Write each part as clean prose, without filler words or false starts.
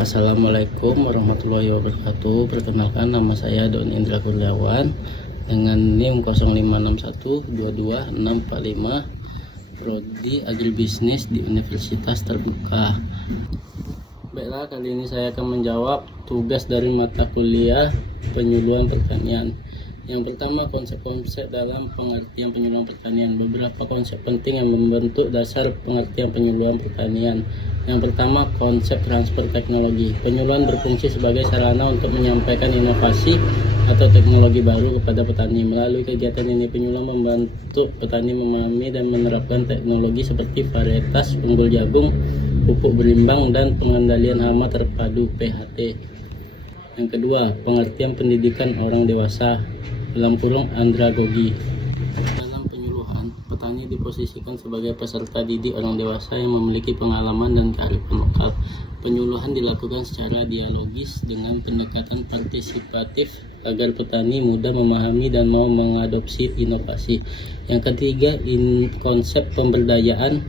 Assalamualaikum warahmatullahi wabarakatuh. Perkenalkan, nama saya Don Indra Kurniawan dengan NIM 0561226645, Prodi Agribisnis di Universitas Terbuka. Baiklah, kali ini saya akan menjawab tugas dari mata kuliah penyuluhan pertanian. Yang pertama, konsep-konsep dalam pengertian penyuluhan pertanian. Beberapa konsep penting yang membentuk dasar pengertian penyuluhan pertanian. Yang pertama, konsep transfer teknologi. Penyuluhan berfungsi sebagai sarana untuk menyampaikan inovasi atau teknologi baru kepada petani. Melalui kegiatan ini, penyuluhan membantu petani memahami dan menerapkan teknologi seperti varietas unggul jagung, pupuk berimbang, dan pengendalian hama terpadu (PHT). Yang kedua, pengertian pendidikan orang dewasa (andragogi). Dalam penyuluhan, petani diposisikan sebagai peserta didik orang dewasa yang memiliki pengalaman dan kearifan lokal. Penyuluhan dilakukan secara dialogis dengan pendekatan partisipatif agar petani mudah memahami dan mau mengadopsi inovasi. Yang ketiga, konsep pemberdayaan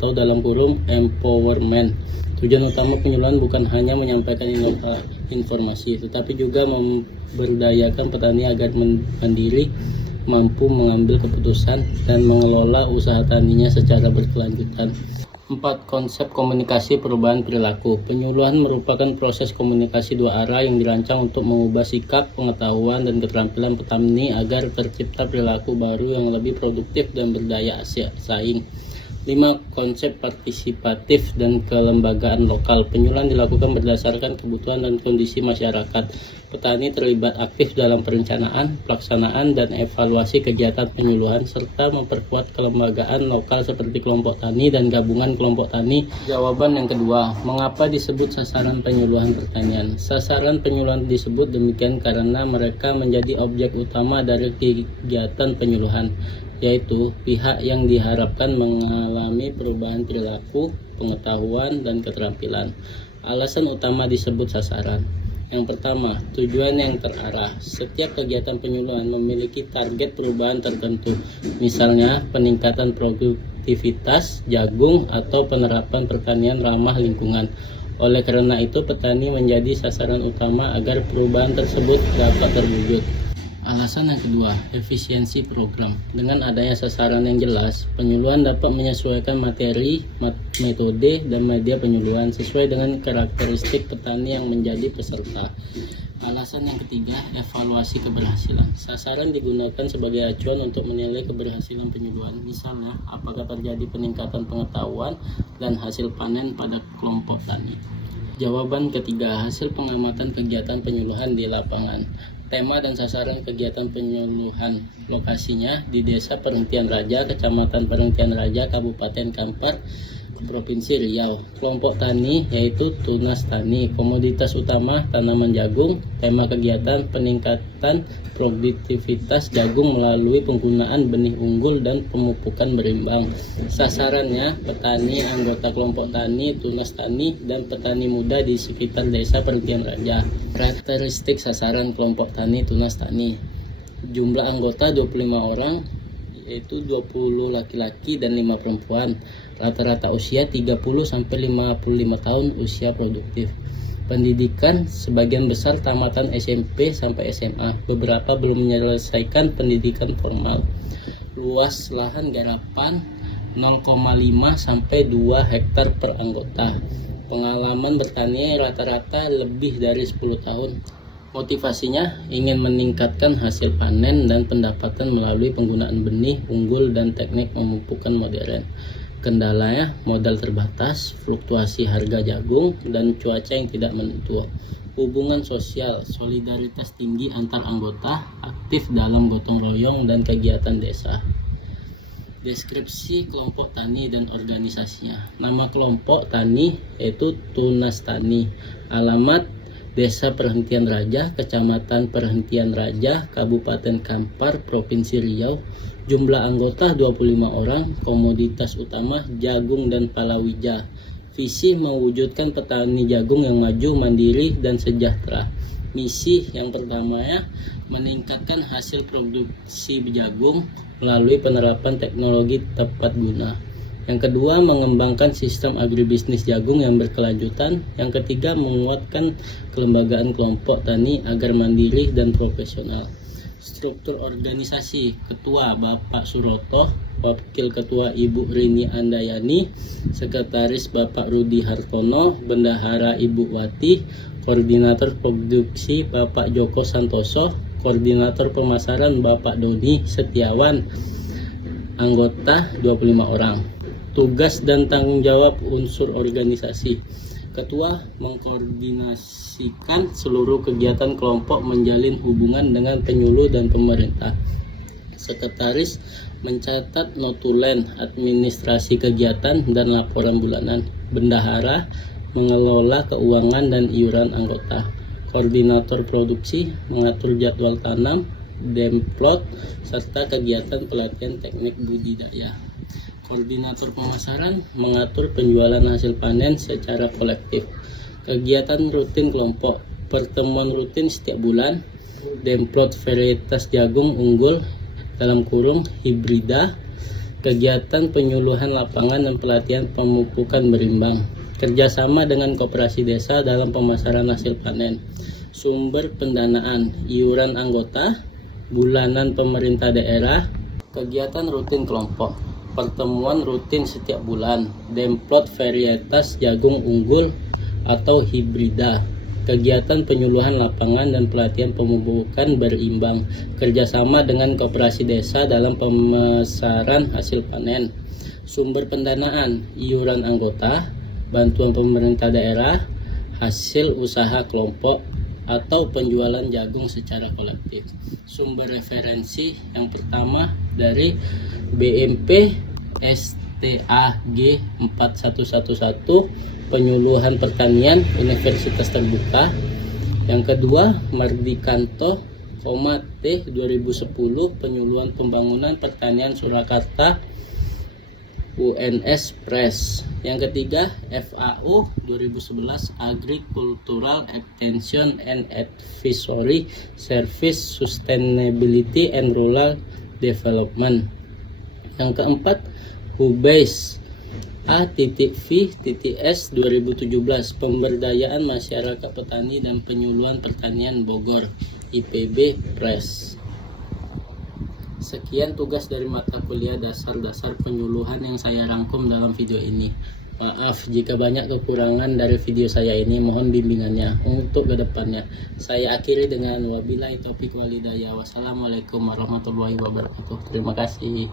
atau empowerment. Tujuan utama penyuluhan bukan hanya menyampaikan informasi, tetapi juga memberdayakan petani agar mandiri, mampu mengambil keputusan, dan mengelola usaha taninya secara berkelanjutan. 4. Konsep komunikasi perubahan perilaku. Penyuluhan merupakan proses komunikasi dua arah yang dirancang untuk mengubah sikap, pengetahuan, dan keterampilan petani agar tercipta perilaku baru yang lebih produktif dan berdaya saing. 5. Konsep partisipatif dan kelembagaan lokal. Penyuluhan dilakukan berdasarkan kebutuhan dan kondisi masyarakat. Petani terlibat aktif dalam perencanaan, pelaksanaan, dan evaluasi kegiatan penyuluhan, serta memperkuat kelembagaan lokal seperti kelompok tani dan gabungan kelompok tani. Jawaban yang kedua, mengapa disebut sasaran penyuluhan pertanian? Sasaran penyuluhan disebut demikian karena mereka menjadi objek utama dari kegiatan penyuluhan, yaitu pihak yang diharapkan mengalami perubahan perilaku, pengetahuan, dan keterampilan. Alasan utama disebut sasaran. Yang pertama, tujuan yang terarah. Setiap kegiatan penyuluhan memiliki target perubahan tertentu, misalnya peningkatan produktivitas jagung atau penerapan pertanian ramah lingkungan. Oleh karena itu, petani menjadi sasaran utama agar perubahan tersebut dapat terwujud. Alasan yang kedua, efisiensi program. Dengan adanya sasaran yang jelas, penyuluhan dapat menyesuaikan materi, metode, dan media penyuluhan sesuai dengan karakteristik petani yang menjadi peserta. Alasan yang ketiga, evaluasi keberhasilan. Sasaran digunakan sebagai acuan untuk menilai keberhasilan penyuluhan. Misalnya, apakah terjadi peningkatan pengetahuan dan hasil panen pada kelompok tani. Jawaban ketiga, hasil pengamatan kegiatan penyuluhan di lapangan. Tema dan sasaran kegiatan penyuluhan. Lokasinya di Desa Perhentian Raja, Kecamatan Perhentian Raja, Kabupaten Kampar, Provinsi Riau. Kelompok tani yaitu tunas tani. Komoditas utama tanaman jagung. Tema kegiatan peningkatan produktivitas jagung melalui penggunaan benih unggul dan pemupukan berimbang. Sasarannya petani, anggota kelompok tani, tunas tani, dan petani muda di sekitar Desa Perhentian Raja. Karakteristik sasaran kelompok tani, tunas tani. Jumlah anggota 25 orang, yaitu 20 laki-laki dan 5 perempuan. Rata-rata usia 30-55 tahun, usia produktif. Pendidikan sebagian besar tamatan SMP sampai SMA, beberapa belum menyelesaikan pendidikan formal. Luas lahan garapan 0,5 sampai 2 hektar per anggota. Pengalaman bertani rata-rata lebih dari 10 tahun. Motivasinya ingin meningkatkan hasil panen dan pendapatan melalui penggunaan benih unggul dan teknik pemupukan modern. Kendalanya modal terbatas, fluktuasi harga jagung, dan cuaca yang tidak menentu. Hubungan sosial, solidaritas tinggi antar anggota, aktif dalam gotong royong dan kegiatan desa. Deskripsi kelompok tani dan organisasinya. Nama kelompok tani yaitu Tunas Tani. Alamat Desa Perhentian Raja, Kecamatan Perhentian Raja, Kabupaten Kampar, Provinsi Riau. Jumlah anggota 25 orang. Komoditas utama jagung dan palawija. Visi mewujudkan petani jagung yang maju, mandiri, dan sejahtera. Misi yang pertama meningkatkan hasil produksi jagung melalui penerapan teknologi tepat guna. Yang kedua, mengembangkan sistem agribisnis jagung yang berkelanjutan. Yang ketiga, menguatkan kelembagaan kelompok tani agar mandiri dan profesional. Struktur organisasi: Ketua Bapak Suroto, Wakil Ketua Ibu Rini Andayani, Sekretaris Bapak Rudi Hartono, Bendahara Ibu Wati, Koordinator Produksi Bapak Joko Santoso, Koordinator Pemasaran Bapak Doni Setiawan, anggota 25 orang. Tugas dan tanggung jawab unsur organisasi: Ketua mengkoordinasikan seluruh kegiatan kelompok, menjalin hubungan dengan penyuluh dan pemerintah. Sekretaris mencatat notulen, administrasi kegiatan, dan laporan bulanan. Bendahara mengelola keuangan dan iuran anggota. Koordinator produksi mengatur jadwal tanam, demplot, serta kegiatan pelatihan teknik budidaya. Koordinator pemasaran mengatur penjualan hasil panen secara kolektif. Kegiatan rutin kelompok: pertemuan rutin setiap bulan, demplot varietas jagung unggul (hibrida), kegiatan penyuluhan lapangan dan pelatihan pemupukan berimbang. Kerjasama dengan koperasi desa dalam pemasaran hasil panen. Sumber pendanaan: iuran anggota, bulanan pemerintah daerah. Kegiatan rutin kelompok: pertemuan rutin setiap bulan, demplot varietas jagung unggul atau hibrida, kegiatan penyuluhan lapangan dan pelatihan pemupukan berimbang, kerjasama dengan koperasi desa dalam pemasaran hasil panen. Sumber pendanaan: iuran anggota, bantuan pemerintah daerah, hasil usaha kelompok, atau penjualan jagung secara kolektif. Sumber referensi: yang pertama dari BMP STAG 4111 Penyuluhan Pertanian Universitas Terbuka. Yang kedua, Mardikanto, T 2010 Penyuluhan Pembangunan Pertanian Surakarta UNS Press. Yang ketiga, FAU 2011 Agricultural Extension and Advisory Service Sustainability and Rural Development. Yang keempat, Hubeiss A.V.S 2017 Pemberdayaan Masyarakat Petani dan Penyuluhan Pertanian Bogor, IPB Press. Sekian tugas dari mata kuliah dasar-dasar penyuluhan yang saya rangkum dalam video ini. Maaf jika banyak kekurangan dari video saya ini, mohon bimbingannya untuk kedepannya. Saya akhiri dengan wabillahi taufik walhidayah. Wassalamualaikum warahmatullahi wabarakatuh. Terima kasih.